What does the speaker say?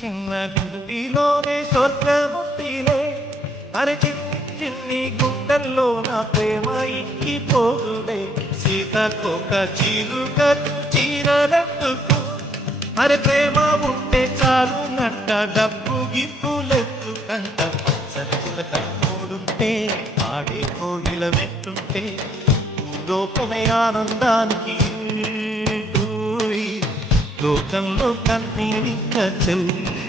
చిన్న గుండెలోనే స్వర్గముందిలే అరే చిన్ని గుండెల్లో నా ప్రేమ ఇంకిపోదులే సీతకొక చిలుక చీరలెత్తుకు మరి ప్రేమ ఉంటే చాలు నట్ట డబ్బు గిప్పులెత్తు కంట సరుకుల తోడుంటే ఆడే కోయిల వెట్టుంటే లోకమే ఆనందానికి లోకంలో కన్నీరింక చెల్లి